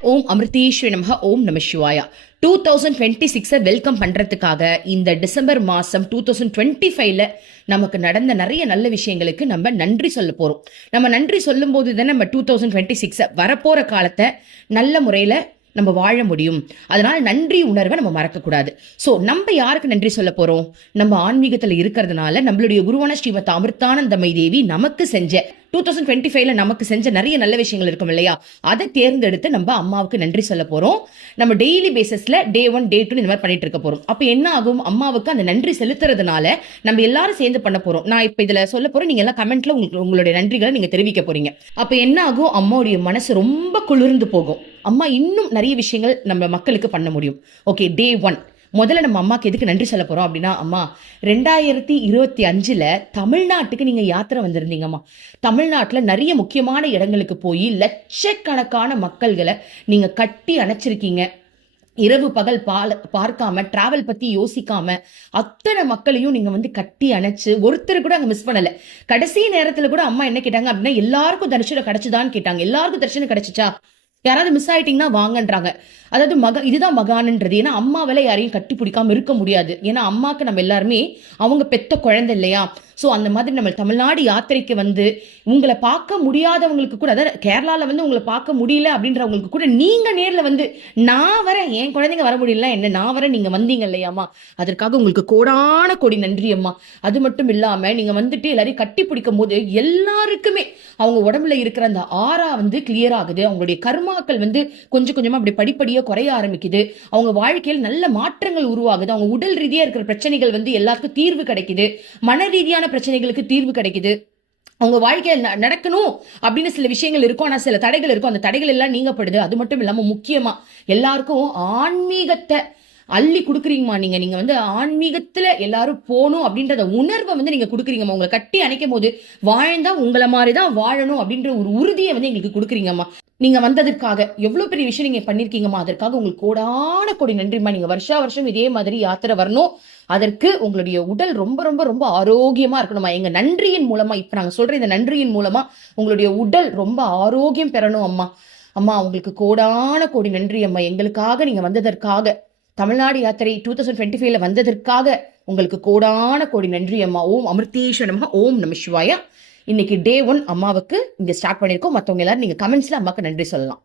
ஓம் அமிர்தேஸ்வரி நமக. ஓம் நம சிவாயா. 2026 வெல்கம் பண்றதுக்காக இந்த டிசம்பர் மாசம் 2025ல நமக்கு நடந்த நிறைய நல்ல விஷயங்களுக்கு நம்ம நன்றி சொல்ல போறோம். நம்ம நன்றி சொல்லும் போது தான் நம்ம 2026 வரப்போற காலத்தை நல்ல முறையில நம்ம வாழ முடியும். அதனால நன்றி உணர்வை நம்ம மறக்கக்கூடாது. ஸோ நம்ம யாருக்கு நன்றி சொல்ல போறோம்? நம்ம ஆன்மீகத்தில் இருக்கிறதுனால நம்மளுடைய குருவான ஸ்ரீமத் அமிர்தானந்தமயி தேவி நமக்கு செஞ்ச 2025ல நமக்கு செஞ்ச நிறைய நல்ல விஷயங்கள் இருக்கும் இல்லையா, அதை தேர்ந்தெடுத்து நம்ம அம்மாவுக்கு நன்றி சொல்ல போறோம். நம்ம டெய்லி பேசிஸ்ல டே 1 டே 2 இந்த மாதிரி பண்ணிட்டு இருக்க போறோம். அப்ப என்ன ஆகும்? அம்மாவுக்கு அந்த நன்றி செலுத்துறதுனால நம்ம எல்லாரும் சேர்ந்து பண்ண போறோம். நான் இப்ப இதுல சொல்ல போறேன், நீங்க எல்லாம் கமெண்ட்ல உங்களுடைய நன்றிகளை நீங்க தெரிவிக்க போறீங்க. அப்ப என்ன ஆகும்? அம்மாவுடைய மனசு ரொம்ப குளிர்ந்து போகும். அம்மா இன்னும் நிறைய விஷயங்கள் நம்ம மக்களுக்கு பண்ண முடியும். ஓகே, டே 1 முதல்ல நம்ம அம்மாக்கு எதுக்கு நன்றி சொல்ல போறோம் அப்படின்னா, அம்மா 2025ல தமிழ்நாட்டுக்கு நீங்க யாத்திரை வந்திருந்தீங்கம்மா. தமிழ்நாட்டுல நிறைய முக்கியமான இடங்களுக்கு போய் லட்சக்கணக்கான மக்கள்களை நீங்க கட்டி அணைச்சிருக்கீங்க. இரவு பகல் பார்க்காம டிராவல் பத்தி யோசிக்காம அத்தனை மக்களையும் நீங்க கட்டி அணைச்சு ஒருத்தர் கூட அங்க மிஸ் பண்ணல. கடைசி நேரத்துல கூட அம்மா என்ன கேட்டாங்க அப்படின்னா, எல்லாருக்கும் தரிசனம் கிடைச்சுதான்னு கேட்டாங்க. எல்லாருக்கும் தரிசனம் கிடைச்சிச்சா? யாராவது மிஸ் ஆயிட்டீங்கன்னா வாங்கன்றாங்க. அதாவது இதுதான் மகான்ன்றது. ஏன்னா அம்மாவால யாரையும் கட்டி பிடிக்காம இருக்க முடியாது. ஏன்னா அம்மாக்கு நம்ம எல்லாருமே அவங்க பெத்த குழந்தை இல்லையா? ஸோ அந்த மாதிரி நம்ம தமிழ்நாடு யாத்திரைக்கு உங்களை பார்க்க முடியாதவங்களுக்கு கூட, அதாவது கேரளாவில் உங்களை பார்க்க முடியல அப்படின்றவங்களுக்கு கூட நீங்க நேரில் நான் வரேன், என் குழந்தைங்க வர முடியல, என்ன நான் வரேன், நீங்க வந்தீங்க இல்லையாம்மா, அதற்காக உங்களுக்கு கோடான கோடி நன்றி அம்மா. அது மட்டும் இல்லாம நீங்க எல்லாரையும் கட்டி பிடிக்கும் போது எல்லாருக்குமே அவங்க உடம்புல இருக்கிற அந்த ஆறா கிளியர் ஆகுது. அவங்களுடைய கர்மாக்கள் கொஞ்சம் கொஞ்சமா அப்படி படிப்படியா குறைய ஆரம்பிக்குது. அவங்க வாழ்க்கையில் நல்ல மாற்றங்கள் உருவாகுது. அவங்க உடல் ரீதியா இருக்கிற பிரச்சனைகள் எல்லாருக்கும் தீர்வு கிடைக்குது. மன ரீதியான பிரச்சனைகளுக்கு தீர்வு கிடைக்குது. அவங்க வாழ்க்கையில நடக்கணும் அப்படின்னு சில விஷயங்கள் இருக்கும், ஆனா சில தடைகள் இருக்கும். அந்த தடைகள் எல்லாம் நீங்கப்படுது. அது மட்டும் இல்லாம முக்கியமா எல்லாருக்கும் ஆன்மீகத்தை அள்ளி கொடுக்குறீங்கம்மா. நீங்க ஆன்மீகத்துல எல்லாரும் போகணும் அப்படின்றத உணர்வை நீங்க கொடுக்குறீங்கம்மா. உங்களை கட்டி அணைக்கும் போது வாழ்ந்தா உங்களை மாதிரிதான் வாழணும் அப்படின்ற ஒரு உறுதியை எங்களுக்கு கொடுக்குறீங்கம்மா. நீங்க வந்ததற்காக எவ்வளவு பெரிய விஷயம் நீங்க பண்ணிருக்கீங்கம்மா. அதற்காக உங்களுக்கு கோடான கோடி நன்றிம்மா. நீங்க வருஷம் இதே மாதிரி யாத்திரை வரணும். அதற்கு உங்களுடைய உடல் ரொம்ப ரொம்ப ரொம்ப ஆரோக்கியமா இருக்கணுமா. எங்க நன்றியின் மூலமா, இப்ப நாங்க சொல்ற இந்த நன்றியின் மூலமா உங்களுடைய உடல் ரொம்ப ஆரோக்கியம் பெறணும் அம்மா. அம்மா உங்களுக்கு கோடான கோடி நன்றி அம்மா. எங்களுக்காக நீங்க வந்ததற்காக, தமிழ்நாடு யாத்திரை 2025ல வந்ததற்காக உங்களுக்கு கோடான கோடி நன்றி அம்மா. ஓம் அமிர்தேஸ்வரி நமக. ஓம் நம சிவாயா. இன்னைக்கு டே 1 அம்மாவுக்கு இங்க ஸ்டார்ட் பண்ணிருக்கோம். மற்றவங்க எல்லாரும் நீங்க கமெண்ட்ஸ்ல அம்மாக்கு நன்றி சொல்லலாம்.